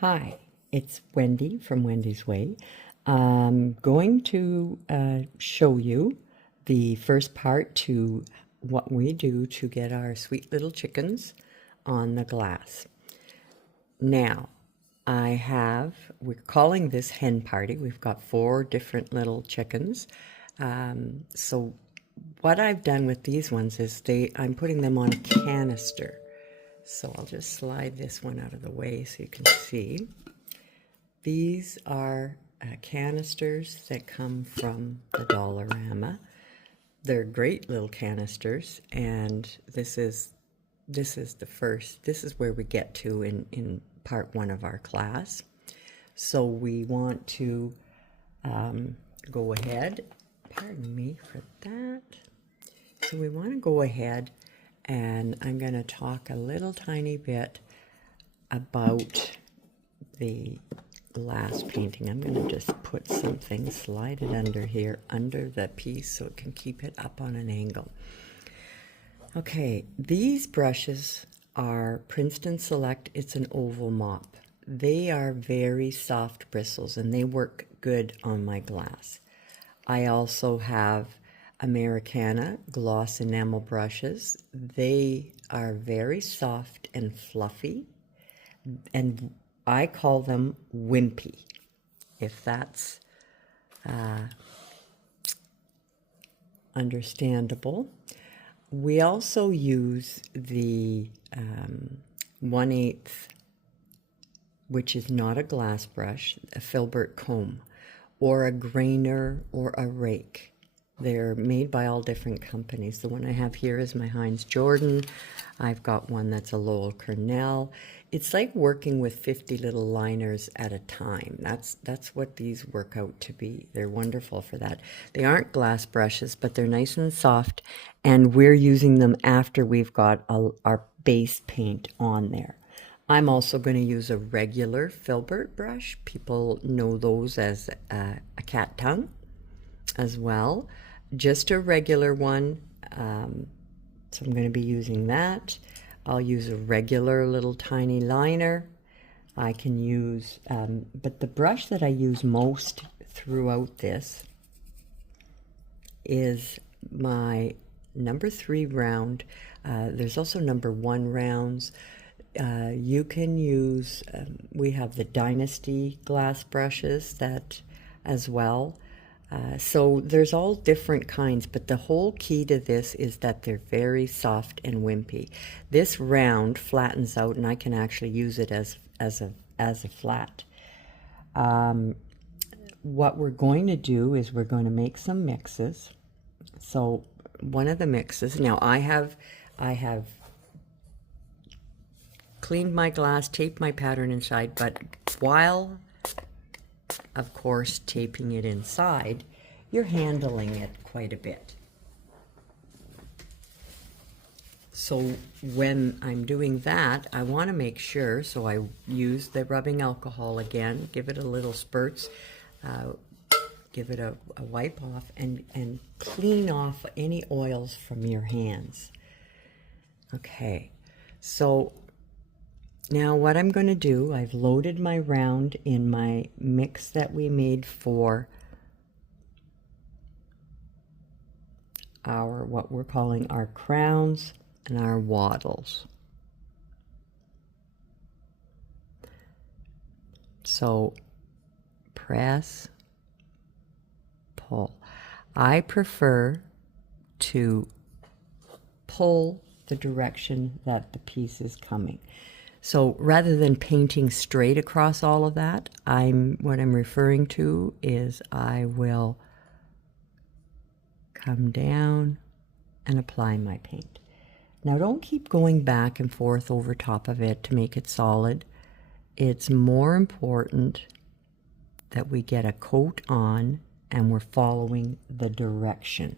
Hi, it's Wendy from Wendy's Way. I'm going to show you the first part to what we do to get our sweet little chickens on the glass. Now, we're calling this Hen Party. We've got 4 different little chickens. So what I've done with these ones is I'm putting them on a canister. So I'll just slide this one out of the way so you can see. These are canisters that come from the Dollarama. They're great little canisters, and this is where we get to in part 1 of our class. So we want to go ahead, pardon me for that. So we want to go ahead, and I'm going to talk a little tiny bit about the glass painting. I'm going to just put something, slide it under here, under the piece so it can keep it up on an angle. Okay, these brushes are Princeton Select. It's an oval mop. They are very soft bristles and they work good on my glass. I also have Americana gloss enamel brushes. They are very soft and fluffy, and I call them wimpy, if that's understandable. We also use the 1/8, which is not a glass brush, a filbert comb, or a grainer or a rake. They're made by all different companies. The one I have here is my Heinz Jordan. I've got one that's a Lowell Cornell. It's like working with 50 little liners at a time. That's what these work out to be. They're wonderful for that. They aren't glass brushes, but they're nice and soft, and we're using them after we've got our base paint on there. I'm also going to use a regular filbert brush. People know those as a cat tongue as well. Just a regular one. So I'm going to be using that. I'll use a regular little tiny liner. I can use, but the brush that I use most throughout this is my number 3 round. There's also number 1 rounds. You can use, we have the Dynasty glass brushes that as well. So there's all different kinds, but the whole key to this is that they're very soft and wimpy. This round flattens out, and I can actually use it as a flat. What we're going to do is we're going to make some mixes. So one of the mixes, now I have cleaned my glass, taped my pattern inside, but while of course taping it inside, you're handling it quite a bit. So when I'm doing that, I want to make sure, so I use the rubbing alcohol again, give it a little spurts, give it a wipe off, and clean off any oils from your hands. Okay, so now what I'm going to do, I've loaded my round in my mix that we made for our, what we're calling our crowns and our wattles. So press, pull. I prefer to pull the direction that the piece is coming. So rather than painting straight across all of that, what I'm referring to is I will come down and apply my paint. Now don't keep going back and forth over top of it to make it solid. It's more important that we get a coat on and we're following the direction.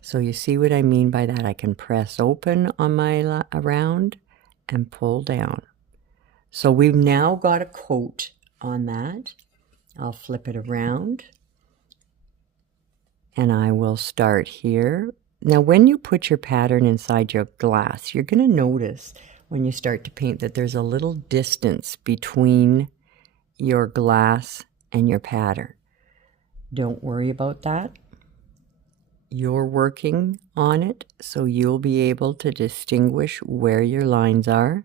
So you see what I mean by that? I can press open on my round and pull down. So we've now got a coat on that. I'll flip it around and I will start here. Now when you put your pattern inside your glass, you're going to notice when you start to paint that there's a little distance between your glass and your pattern. Don't worry about that. You're working on it, so you'll be able to distinguish where your lines are.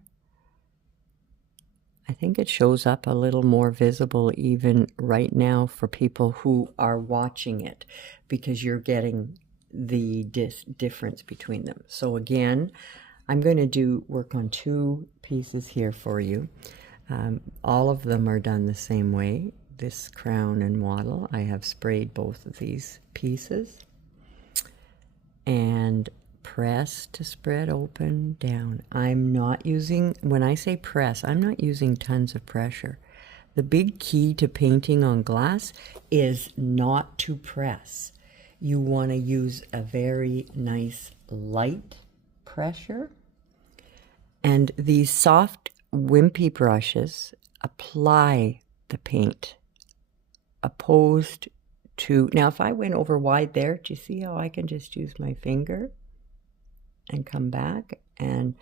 I think it shows up a little more visible even right now for people who are watching it, because you're getting the difference between them. So again, I'm going to work on 2 pieces here for you. All of them are done the same way. This crown and wattle, I have sprayed both of these pieces and press to spread open down. I'm not using, when I say press, I'm not using tons of pressure. The big key to painting on glass is not to press. You want to use a very nice light pressure. And these soft, wimpy brushes apply the paint, opposed to, now if I went over wide there, do you see how I can just use my finger and come back and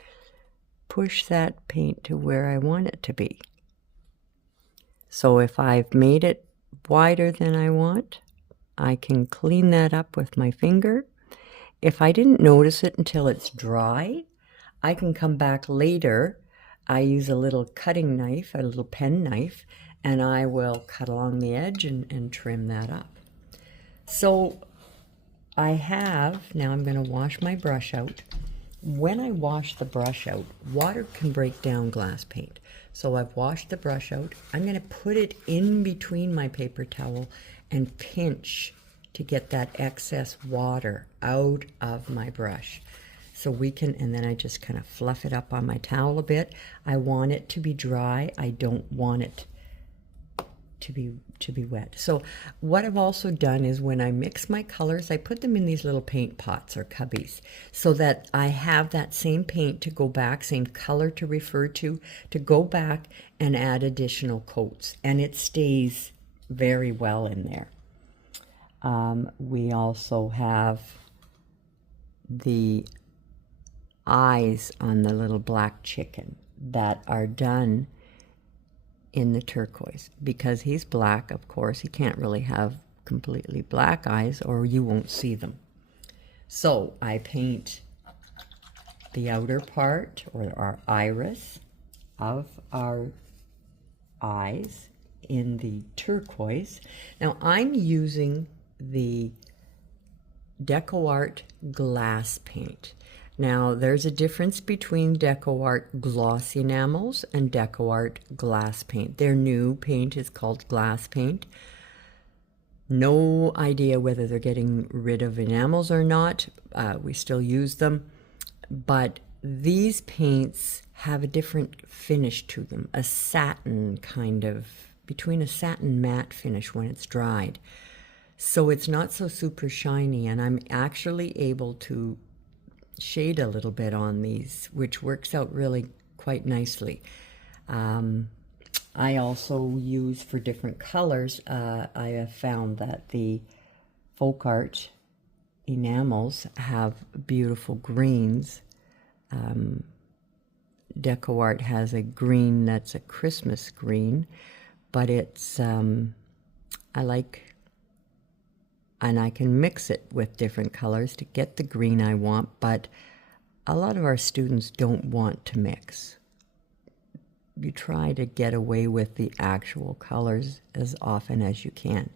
push that paint to where I want it to be? So if I've made it wider than I want, I can clean that up with my finger. If I didn't notice it until it's dry, I can come back later. I use a little cutting knife, a little pen knife, and I will cut along the edge and trim that up. So I have, now I'm going to wash my brush out. When I wash the brush out, water can break down glass paint. So I've washed the brush out. I'm going to put it in between my paper towel and pinch to get that excess water out of my brush. So we can, and then I just kind of fluff it up on my towel a bit. I want it to be dry. I don't want it to be wet. So what I've also done is when I mix my colors, I put them in these little paint pots or cubbies so that I have that same paint to go back, same color to refer to go back and add additional coats. And it stays very well in there. We also have the eyes on the little black chicken that are done in the turquoise. Because he's black, of course, he can't really have completely black eyes or you won't see them. So I paint the outer part, or our iris of our eyes, in the turquoise. Now I'm using the DecoArt glass paint. Now, there's a difference between DecoArt gloss enamels and DecoArt glass paint. Their new paint is called glass paint. No idea whether they're getting rid of enamels or not. We still use them. But these paints have a different finish to them, a satin kind of, between a satin matte finish when it's dried. So it's not so super shiny, and I'm actually able to shade a little bit on these, which works out really quite nicely. I also use for different colors, I have found that the folk art enamels have beautiful greens. DecoArt has a green that's a Christmas green, but it's, I like, and I can mix it with different colors to get the green I want, but a lot of our students don't want to mix. You try to get away with the actual colors as often as you can.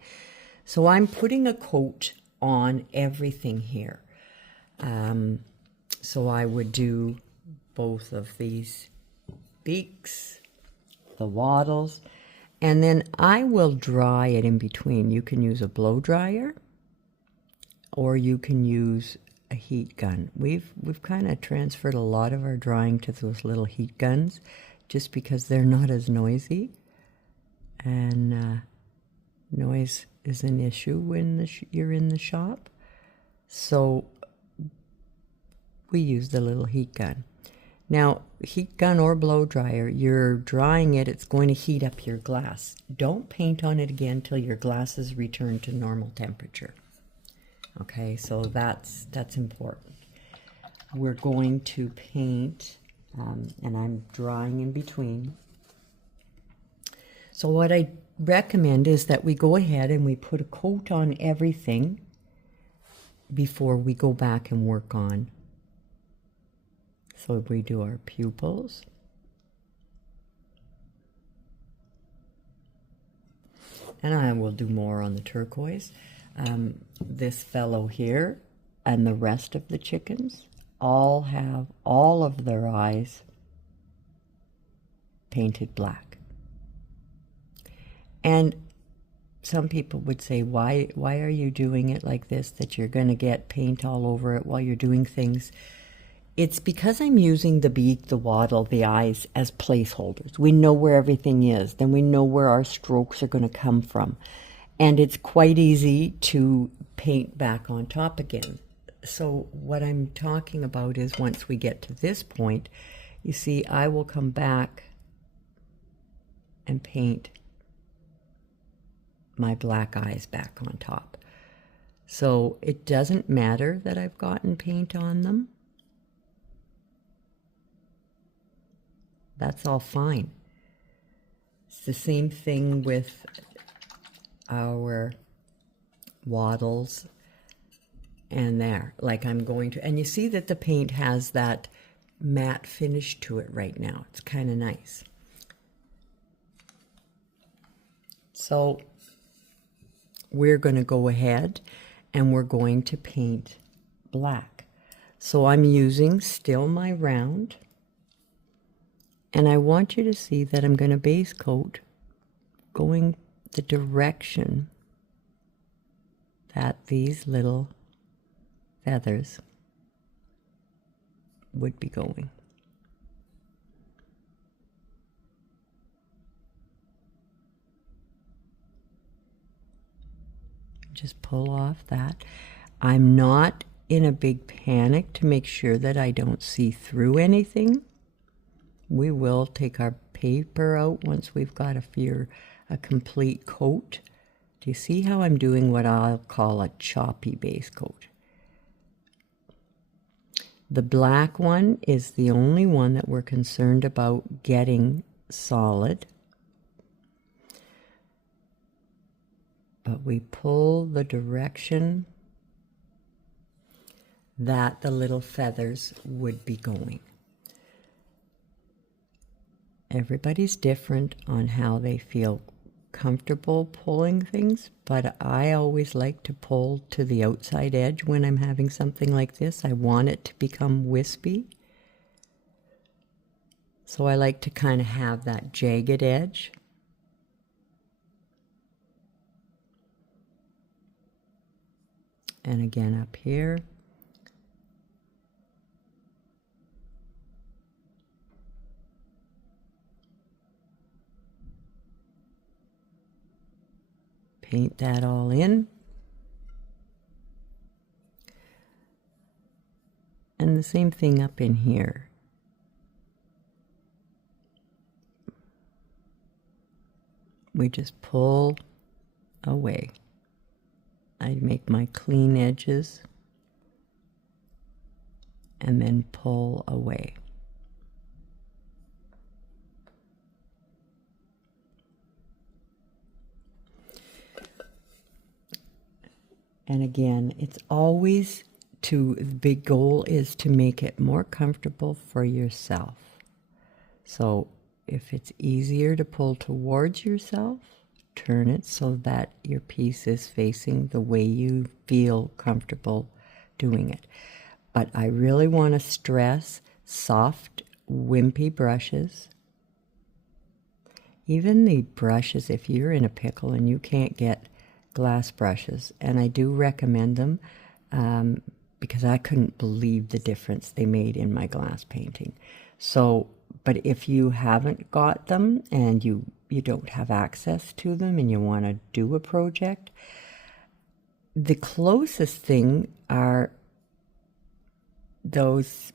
So I'm putting a coat on everything here. So I would do both of these beaks, the wattles, and then I will dry it in between. You can use a blow dryer, or you can use a heat gun. We've kind of transferred a lot of our drying to those little heat guns just because they're not as noisy. And noise is an issue when you're in the shop. So we use the little heat gun. Now, heat gun or blow dryer, you're drying it, it's going to heat up your glass. Don't paint on it again till your glasses return to normal temperature. Okay, so that's important. We're going to paint and I'm drawing in between. So what I recommend is that we go ahead and we put a coat on everything before we go back and work on. So we do our pupils. And I will do more on the turquoise. This fellow here and the rest of the chickens all have all of their eyes painted black. And some people would say, why are you doing it like this, that you're going to get paint all over it while you're doing things? It's because I'm using the beak, the wattle, the eyes as placeholders. We know where everything is. Then we know where our strokes are going to come from. And it's quite easy to paint back on top again. So what I'm talking about is once we get to this point, you see, I will come back and paint my black eyes back on top. So it doesn't matter that I've gotten paint on them. That's all fine. It's the same thing with our wattles and there. Like I'm going to, and you see that the paint has that matte finish to it right now. It's kind of nice. So we're going to go ahead and we're going to paint black. So I'm using still my round, and I want you to see that I'm going to base coat going the direction that these little feathers would be going. Just pull off that. I'm not in a big panic to make sure that I don't see through anything. We will take our paper out once we've got a complete coat. Do you see how I'm doing what I'll call a choppy base coat? The black one is the only one that we're concerned about getting solid. But we pull the direction that the little feathers would be going. Everybody's different on how they feel comfortable pulling things, but I always like to pull to the outside edge when I'm having something like this. I want it to become wispy. So I like to kind of have that jagged edge. And again up here. Paint that all in. And the same thing up in here. We just pull away. I make my clean edges and then pull away. And again, it's always the big goal is to make it more comfortable for yourself. So if it's easier to pull towards yourself, turn it so that your piece is facing the way you feel comfortable doing it. But I really want to stress soft, wimpy brushes. Even the brushes, if you're in a pickle and you can't get glass brushes, and I do recommend them because I couldn't believe the difference they made in my glass painting. So, but if you haven't got them and you don't have access to them and you want to do a project, the closest thing are those,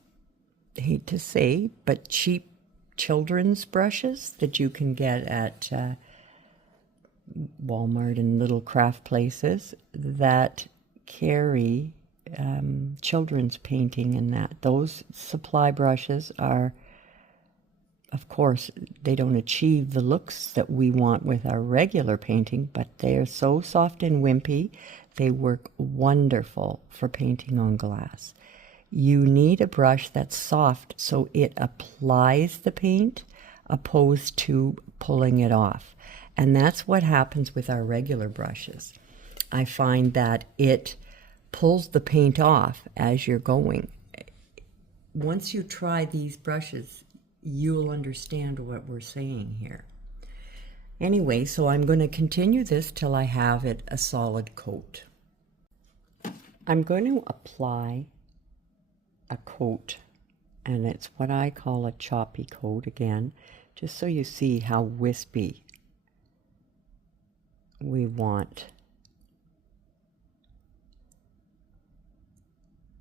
I hate to say, but cheap children's brushes that you can get at Walmart and little craft places that carry children's painting and that. Those supply brushes are of course, they don't achieve the looks that we want with our regular painting, but they are so soft and wimpy, they work wonderful for painting on glass. You need a brush that's soft so it applies the paint opposed to pulling it off. And that's what happens with our regular brushes. I find that it pulls the paint off as you're going. Once you try these brushes, you'll understand what we're saying here. Anyway, so I'm going to continue this till I have it a solid coat. I'm going to apply a coat, and it's what I call a choppy coat again, just so you see how wispy we want.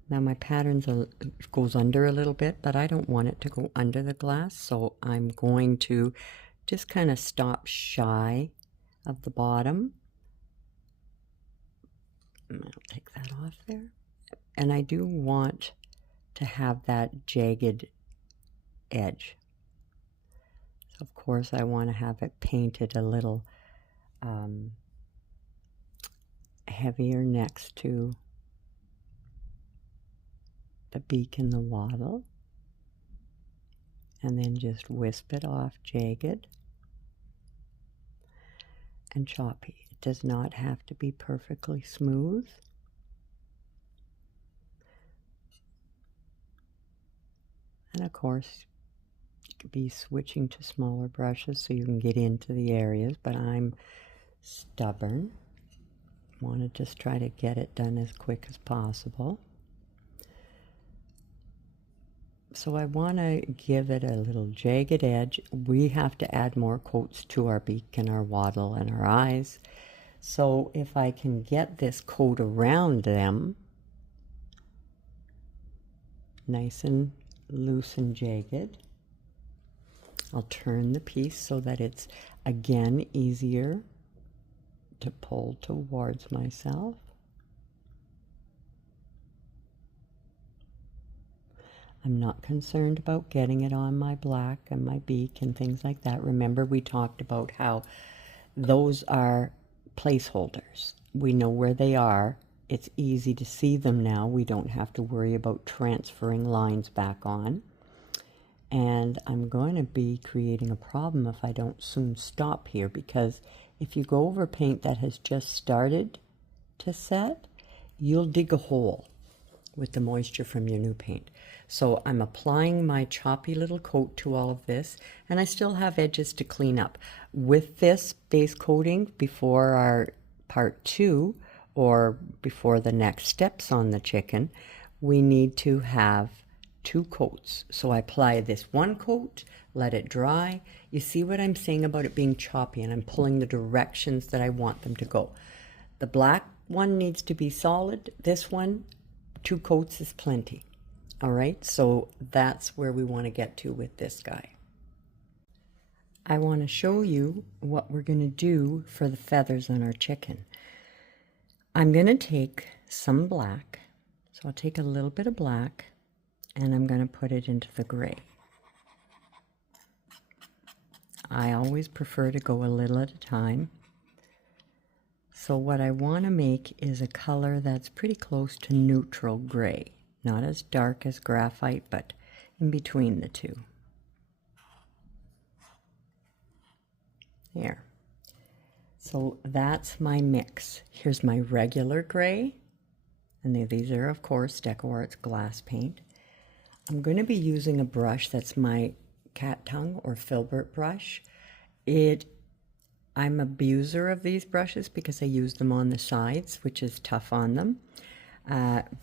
Now my pattern goes under a little bit, but I don't want it to go under the glass, so I'm going to just kind of stop shy of the bottom. I'll take that off there. And I do want to have that jagged edge. So of course I want to have it painted a little heavier next to the beak and the wattle, and then just wisp it off jagged and choppy. It does not have to be perfectly smooth. And of course, you could be switching to smaller brushes so you can get into the areas, but I'm stubborn. I want to just try to get it done as quick as possible. So I want to give it a little jagged edge. We have to add more coats to our beak and our wattle and our eyes. So if I can get this coat around them, nice and loose and jagged, I'll turn the piece so that it's again easier to pull towards myself. I'm not concerned about getting it on my black and my beak and things like that. Remember, we talked about how those are placeholders. We know where they are. It's easy to see them now. We don't have to worry about transferring lines back on. And I'm going to be creating a problem if I don't soon stop here, because if you go over paint that has just started to set, you'll dig a hole with the moisture from your new paint. So I'm applying my choppy little coat to all of this, and I still have edges to clean up. With this base coating, before our part 2, or before the next steps on the chicken, we need to have 2 coats. So I apply this 1 coat, let it dry. You see what I'm saying about it being choppy, and I'm pulling the directions that I want them to go. The black one needs to be solid. This one, 2 coats is plenty. All right, so that's where we want to get to with this guy. I want to show you what we're going to do for the feathers on our chicken. I'm going to take some black, so I'll take a little bit of black, and I'm going to put it into the gray. I always prefer to go a little at a time. So what I want to make is a color that's pretty close to neutral gray. Not as dark as graphite, but in between the two. There. So that's my mix. Here's my regular gray. And these are, of course, Deco Arts glass paint. I'm going to be using a brush that's my cat tongue or filbert brush. I'm an abuser of these brushes because I use them on the sides, which is tough on them.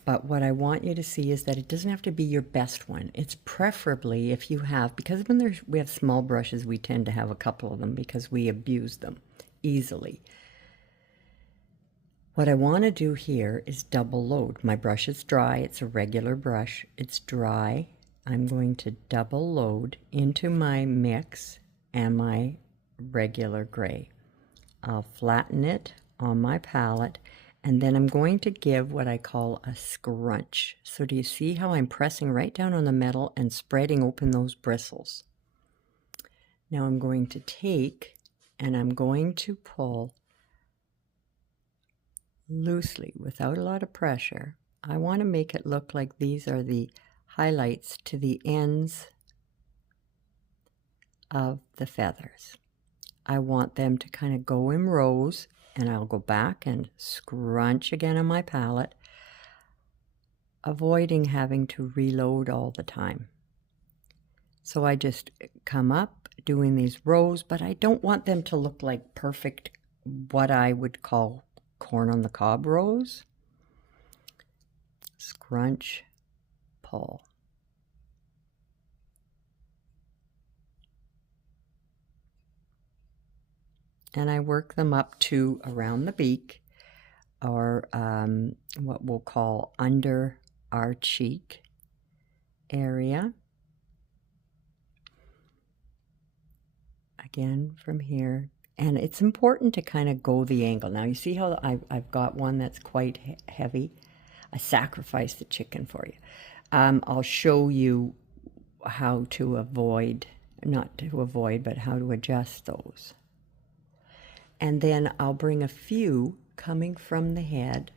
But what I want you to see is that it doesn't have to be your best one. It's preferably if you have, because when we have small brushes, we tend to have a couple of them because we abuse them easily. What I want to do here is double load. My brush is dry. It's a regular brush. It's dry. I'm going to double load into my mix and my regular gray. I'll flatten it on my palette, and then I'm going to give what I call a scrunch. So do you see how I'm pressing right down on the metal and spreading open those bristles? Now I'm going to take and I'm going to pull loosely without a lot of pressure. I want to make it look like these are the highlights to the ends of the feathers. I want them to kind of go in rows, and I'll go back and scrunch again on my palette, avoiding having to reload all the time. So I just come up doing these rows, but I don't want them to look like perfect, what I would call corn on the cob rows. Scrunch, pull. And I work them up to around the beak, or what we'll call under our cheek area. Again from here. And it's important to kind of go the angle. Now you see how I've got one that's quite heavy. I sacrificed the chicken for you. I'll show you how to avoid, not to avoid, but how to adjust those. And then I'll bring a few coming from the head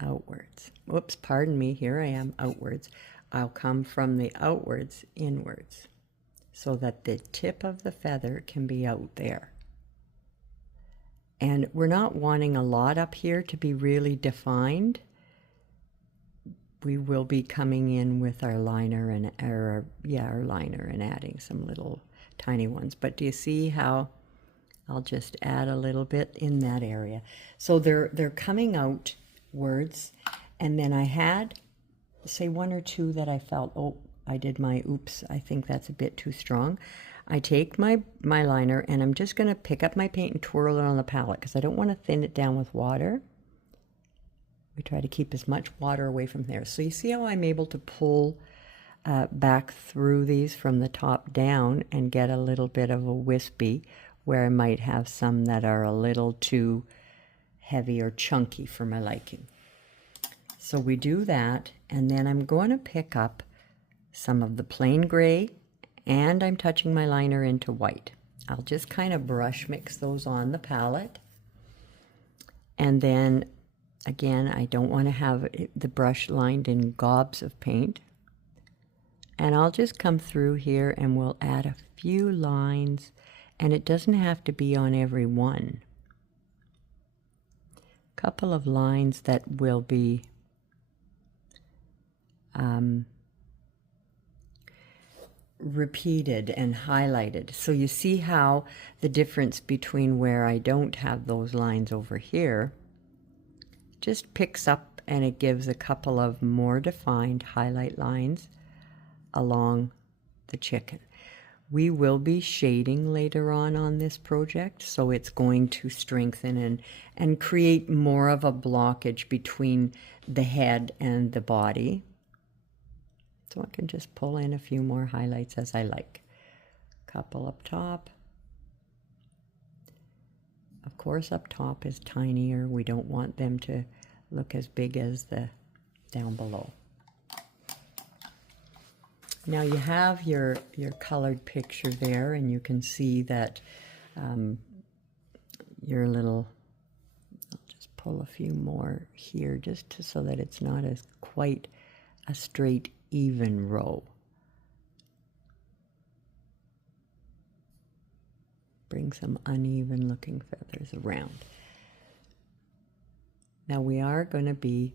outwards. Whoops, pardon me, here I am, outwards. I'll come from the outwards inwards so that the tip of the feather can be out there. And we're not wanting a lot up here to be really defined. We will be coming in with our liner and our liner and adding some little tiny ones. But do you see how I'll just add a little bit in that area? So they're coming outwards, and then I had, say, one or two that I felt, oh, I did my, oops, I think that's a bit too strong. I take my liner and I'm just going to pick up my paint and twirl it on the palette because I don't want to thin it down with water. We try to keep as much water away from there. So you see how I'm able to pull back through these from the top down and get a little bit of a wispy, where I might have some that are a little too heavy or chunky for my liking. So we do that, and then I'm going to pick up some of the plain gray, and I'm touching my liner into white. I'll just kind of brush mix those on the palette. And then, again, I don't want to have the brush lined in gobs of paint. And I'll just come through here and we'll add a few lines, and it doesn't have to be on every one. A couple of lines that will be repeated and highlighted. So you see how the difference between where I don't have those lines over here just picks up, and it gives a couple of more defined highlight lines along the chicken. We will be shading later on this project, so it's going to strengthen and create more of a blockage between the head and the body. So I can just pull in a few more highlights as I like. Couple up top. Of course, up top is tinier. We don't want them to look as big as the down below. Now you have your colored picture there, and you can see that your little, I'll just pull a few more here just so that it's not as quite a straight even row. Bring some uneven looking feathers around. Now we are going to be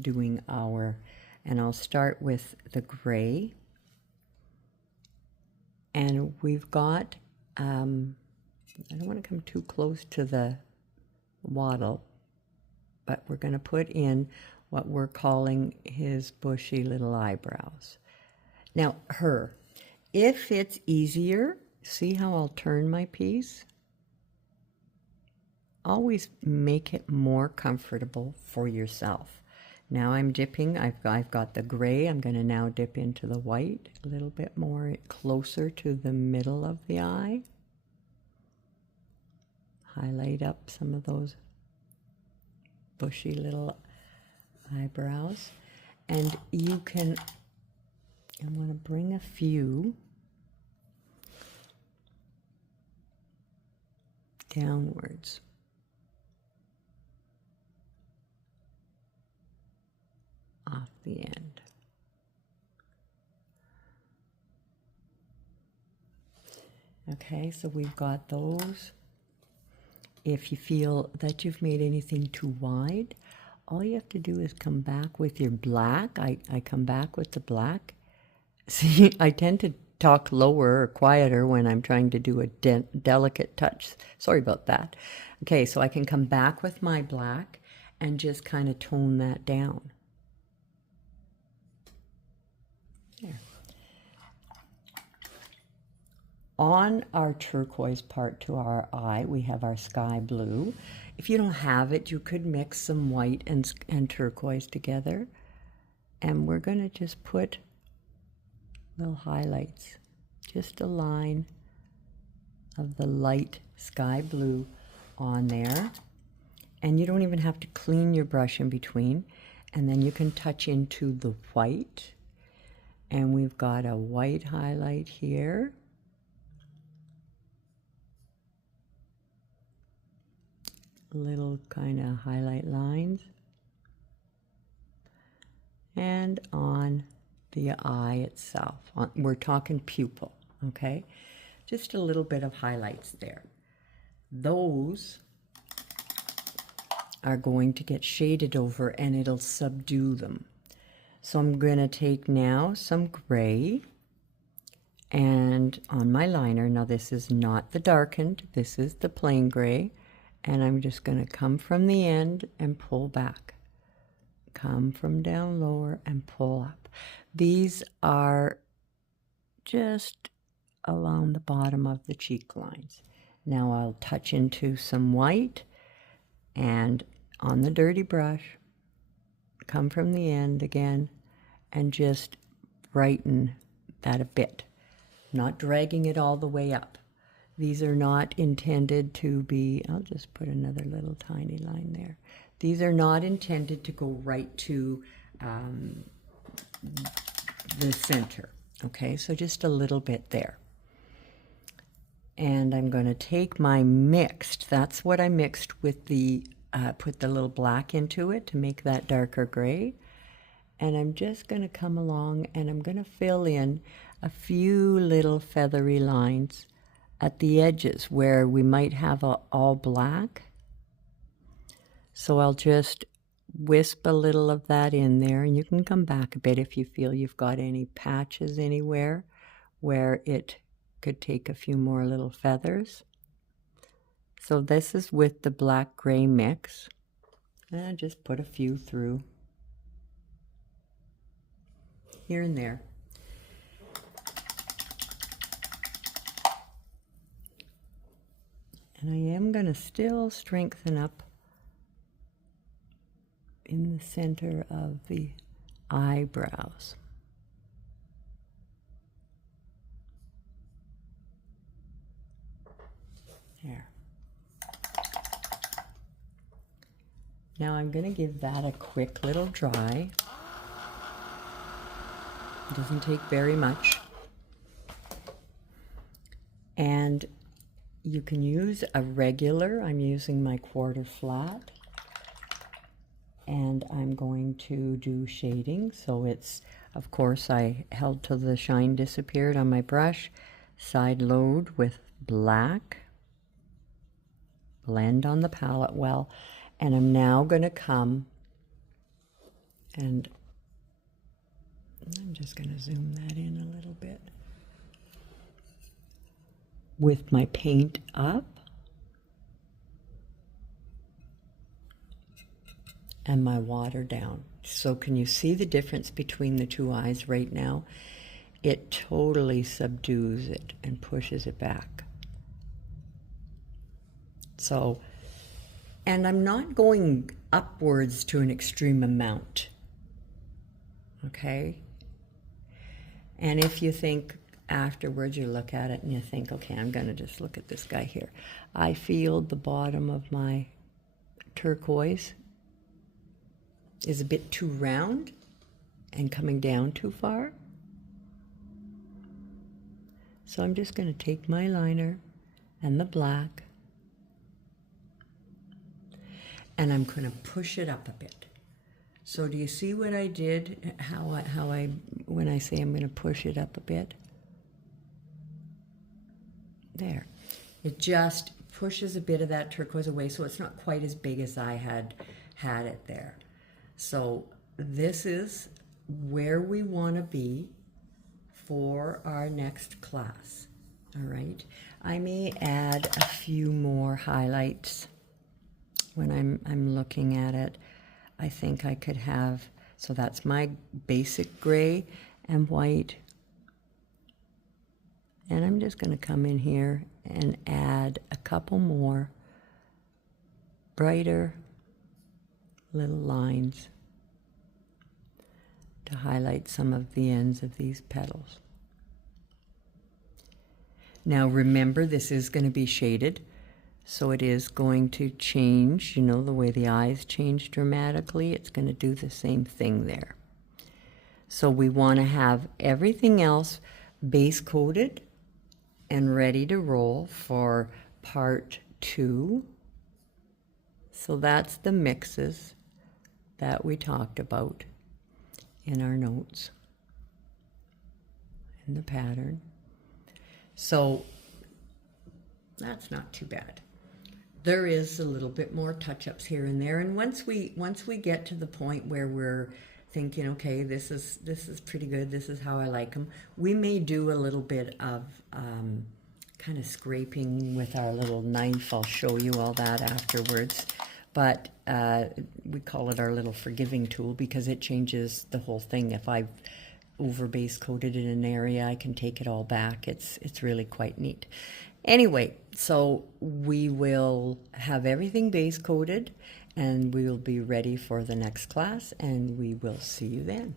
doing our, and I'll start with the gray. And we've got, I don't want to come too close to the wattle, but we're going to put in what we're calling his bushy little eyebrows. Now, if it's easier, see how I'll turn my piece? Always make it more comfortable for yourself. Now I'm dipping, I've got the gray, I'm going to now dip into the white, a little bit more closer to the middle of the eye. Highlight up some of those bushy little eyebrows. And you can, I'm going to bring a few downwards. Off the end. Okay, so we've got those. If you feel that you've made anything too wide, all you have to do is come back with your black. I come back with the black. See, I tend to talk lower or quieter when I'm trying to do a delicate touch. Sorry about that. Okay, so I can come back with my black and just kind of tone that down. There. On our turquoise part to our eye, we have our sky blue. If you don't have it, you could mix some white and turquoise together. And we're going to just put little highlights, just a line of the light sky blue on there. And you don't even have to clean your brush in between. And then you can touch into the white. And we've got a white highlight here. Little kind of highlight lines. And on the eye itself. We're talking pupil, okay? Just a little bit of highlights there. Those are going to get shaded over and it'll subdue them. So I'm going to take now some gray and on my liner, now this is not the darkened, this is the plain gray, and I'm just going to come from the end and pull back. Come from down lower and pull up. These are just along the bottom of the cheek lines. Now I'll touch into some white and on the dirty brush, come from the end again and just brighten that a bit. Not dragging it all the way up. These are not intended to be, I'll just put another little tiny line there. These are not intended to go right to the center. Okay, so just a little bit there. And I'm going to take my mixed, that's what I mixed with the, put the little black into it to make that darker gray. And I'm just going to come along and I'm going to fill in a few little feathery lines at the edges where we might have all black. So I'll just wisp a little of that in there, and you can come back a bit if you feel you've got any patches anywhere where it could take a few more little feathers. So this is with the black-gray mix, and I just put a few through here and there. And I am going to still strengthen up in the center of the eyebrows. There. Now I'm going to give that a quick little dry. It doesn't take very much. And you can use a regular, I'm using my quarter flat, and I'm going to do shading. So it's, of course, I held till the shine disappeared on my brush, side load with black, blend on the palette well, and I'm now going to come and I'm just going to zoom that in a little bit. With my paint up and my water down. So can you see the difference between the two eyes right now? It totally subdues it and pushes it back. So, and I'm not going upwards to an extreme amount, okay? And if you think afterwards, you look at it and you think, okay, I'm going to just look at this guy here. I feel the bottom of my turquoise is a bit too round and coming down too far. So I'm just going to take my liner and the black and I'm going to push it up a bit. So do you see what I did? When I say I'm going to push it up a bit? There. It just pushes a bit of that turquoise away, so it's not quite as big as I had it there. So this is where we want to be for our next class. All right. I may add a few more highlights when I'm looking at it. I think I could have, so that's my basic gray and white. And I'm just going to come in here and add a couple more brighter little lines to highlight some of the ends of these petals. Now remember, this is going to be shaded, so it is going to change, you know, the way the eyes change dramatically. It's going to do the same thing there. So we want to have everything else base coated and ready to roll for part 2. So that's the mixes that we talked about in our notes in the pattern. So that's not too bad. There is a little bit more touch-ups here and there, and once we get to the point where we're thinking, okay, this is pretty good, this is how I like them, we may do a little bit of kind of scraping with our little knife. I'll show you all that afterwards. But we call it our little forgiving tool because it changes the whole thing. If I've over base coated in an area, I can take it all back. It's really quite neat. Anyway, so we will have everything base coated and we will be ready for the next class, and we will see you then.